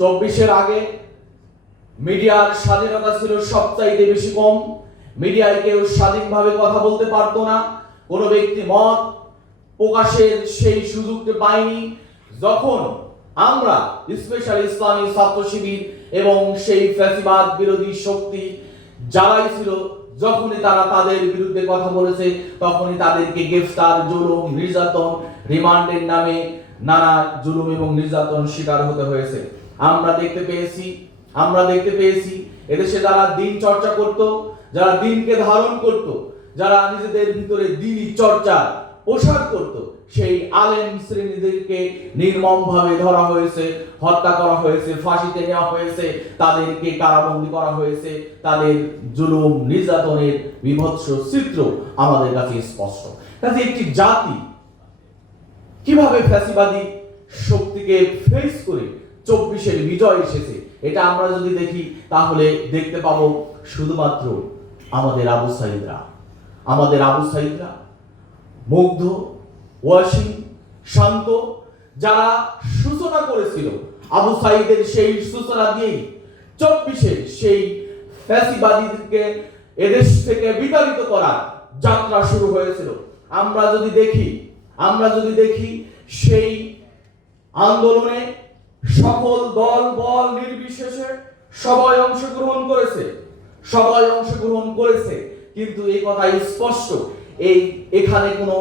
24-এর আগে মিডিয়ার স্বাধীনতা ছিল সবচাইতে বেশি কম। মিডিয়ায় কেউ স্বাধীনভাবে কথা বলতে পারতো না, কোনো ব্যক্তি মত প্রকাশের সেই সুযোগটা পায়নি। যখন আমরা স্পেশাল ইসলামী ছাত্র শিবির এবং সেই ফ্যাসিবাদ বিরোধী শক্তি যারাই ছিল, যখনই তারা তাদের বিরুদ্ধে কথা বলেছে, তখনই তাদেরকে গ্রেফতার, জুলুম, নির্যাতন, রিমান্ডের নামে নানা জুলুম এবং নির্যাতন শিকার হতে হয়েছে। আমরা দেখতে পেয়েছি এদেশে যারা দিন চর্চা করত, যারা দিনকে ধারণ করত, যারা নিজেদের ভিতরে দিনই চর্চা পোশাক করত, সেই আলেম শ্রেণীদেরকে নির্মমভাবে ধরা হয়েছে, হত্যা করা হয়েছে, ফাঁসিতে নেওয়া হয়েছে, তাদেরকে কারাবন্দী করা হয়েছে। তাদের জুলুম নির্যাতনের বিভৎস চিত্র আমাদের কাছে স্পষ্ট। কাজে একটি জাতি কিভাবে ফ্যাসিবাদী শক্তিকে ফেস করে 24-এর বিজয় এসেছে, এটা আমরা যদি দেখি তাহলে দেখতে পাবো শুধুমাত্র আমাদের আবু সাইদরা মুগ্ধ, ওয়াসিম, শান্ত, যারা সূচনা করেছিল আবু সাইদের সেই সূচনা দিয়েই 24-এর সেই ফ্যাসিবাদীদেরকে এদেশ থেকে বিতাড়িত করার যাত্রা শুরু হয়েছিল। আমরা যদি দেখি সেই আন্দোলনে সকল দল বল নির্বিশেষে সবাই অংশগ্রহণ করেছে, কিন্তু এই কথা স্পষ্ট, এখানে কোনো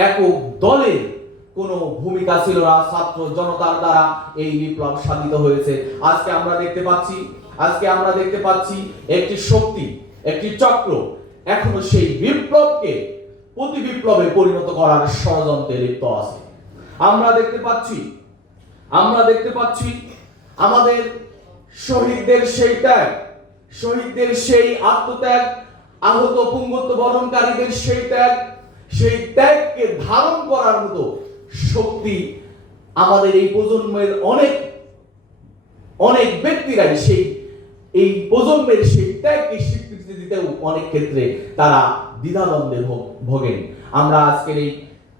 একক দলের কোনো ভূমিকা ছিল না। ছাত্র জনতার দ্বারা এই বিপ্লব সাধিত হয়েছে। আজকে আমরা দেখতে পাচ্ছি একটি শক্তি, একটি চক্র এখনো সেই বিপ্লবকে প্রতি বিপ্লবে পরিণত করার ষড়যন্ত্রে লিপ্ত আছে। আমরা দেখতে পাচ্ছি আমাদের শহীদদের সেই আত্মত্যাগ, আহত পুঙ্গত্ব বরণকারীদের সেই ত্যাগকে ধারণ করার মতো শক্তি আমাদের এই প্রজন্মের অনেক ব্যক্তিরাই এই প্রজন্মের সেই ত্যাগকে স্বীকৃতি দিতেও অনেক ক্ষেত্রে তারা দ্বিধাদ্বন্দ্বে ভোগেন। আমরা আজকের এই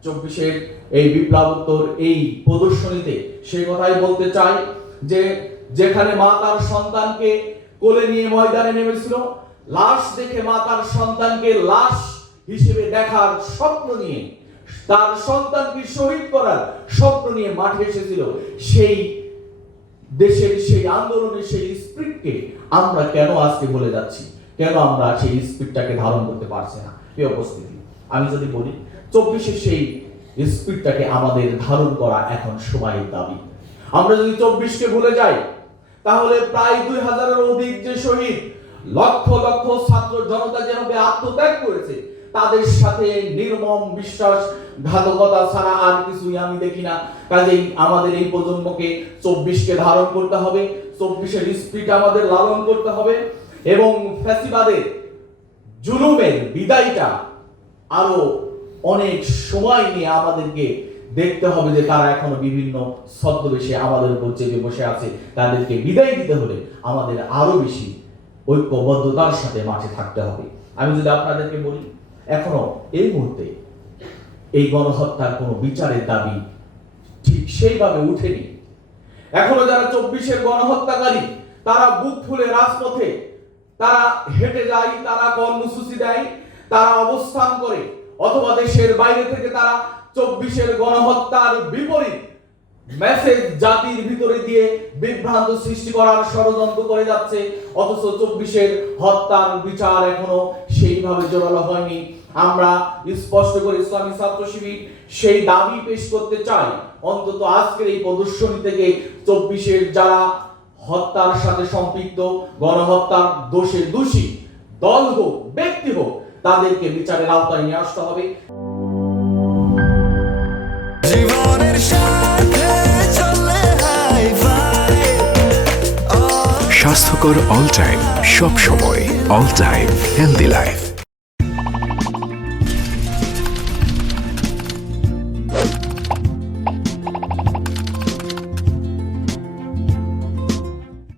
24-এর এই বিপ্লবোত্তর এই প্রদর্শনীতে সেই কথাই বলতে চাই যে যেখানে মা তার সন্তানকে কোলে নিয়ে ময়দানে নেমেছিল, লাশ দেখে মা তার সন্তানকে লাশ হিসেবে দেখার স্বপ্ন নিয়ে, তার সন্তানকে শহীদ করার স্বপ্ন নিয়ে মাঠে এসেছিল, সেই দেশের সেই আন্দোলনের সেই স্পিরিটকে আমরা কেন আজকে ভুলে যাচ্ছি? কেন আমরা সেই স্পিরিটটাকে ধারণ করতে পারছি না? এই উপস্থিতি আমি যদি বলি 24-এর সেই স্পিরিটটাকে আমাদের ধারণ করা এখন সময়ের দাবি। আমরা যদি 24-কে ভুলে যাই তাহলে প্রায় 2000-এর অধিক যে শহীদ, লক্ষ লক্ষ ছাত্র জনতা যেভাবে আত্মত্যাগ করেছে, তাদের সাথে নির্মম বিশ্বাসঘাতকতা ছাড়া আর কিছুই আমি দেখি না। কাজেই আমাদের এই প্রজন্মকে 24-কে ধারণ করতে হবে, 24-এর স্পিরিট আমাদের লালন করতে হবে এবং ফ্যাসিবাদের জুলুমের বিদায়টা আরো অনেক সময় নিয়ে আমাদেরকে দেখতে হবে যে তারা এখনো বিভিন্ন ছদ্মবেশে আমাদের উপর চেপে বসে আছে। তাদেরকে বিদায় দিতে হলে আমাদের আরো বেশি ঐক্যবদ্ধতার সাথে মাঠে থাকতে হবে। আমি যদি আপনাদেরকে বলি, এখনো এই মুহূর্তে এই গণহত্যার কোনো বিচারের দাবি ঠিক সেইভাবে উঠেনি। এখনো যারা 24-এর গণহত্যাকারী, তারা বুক ফুলে রাজপথে তারা হেঁটে যায়, তারা কর্মসূচি দেয়, তারা অবস্থান করে, অথবা দেশের বাইরে থেকে তারা 24-এর গণহত্যার বিপরীত মেসেজ জাতির ভিতরে দিয়ে বিভ্রান্ত সৃষ্টি করার ষড়যন্ত্র করে যাচ্ছে। অথচ 24-এর হত্যার বিচার এখনো সেইভাবে জোরালো হয়নি। আমরা স্পষ্ট করে ইসলামী ছাত্র শিবির সেই দাবি পেশ করতে চাই, অন্তত আজকের এই প্রদর্শনী থেকে 24-এর যারা হত্যার সাথে সম্পৃক্ত, গণহত্যার দোষী দল হোক, ব্যক্তি হোক, তাদেরকে বিচারের আওতায় নিয়ে আসতে হবে। স্বাস্থ্যকর অল টাইম, সব সময় অল টাইম হেলদি লাইফ।